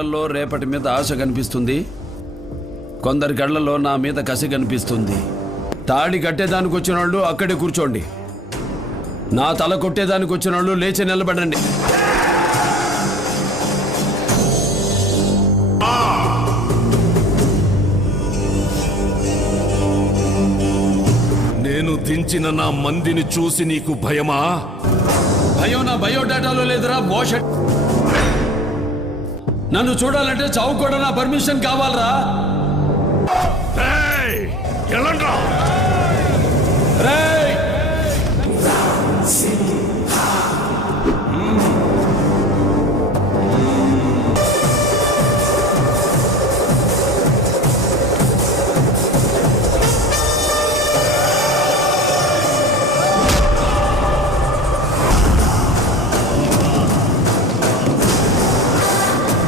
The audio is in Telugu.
కళ్ళల్లో రేపటి మీద ఆశ కనిపిస్తుంది, కొందరి కళ్ళల్లో నా మీద కసి కనిపిస్తుంది. తాడి కట్టేదానికి వచ్చిన వాళ్ళు అక్కడే కూర్చోండి, నా తల కొట్టేదానికి వచ్చిన వాళ్ళు లేచి నిలబడండి. నేను దించిన నా మందిని చూసి నీకు భయమా? భయం నా బయోడేటాలో లేదురా బోషట్. నన్ను చూడాలంటే చావు కూడా నా పర్మిషన్ కావాలరా. ఎలాండ్రా? రేయ్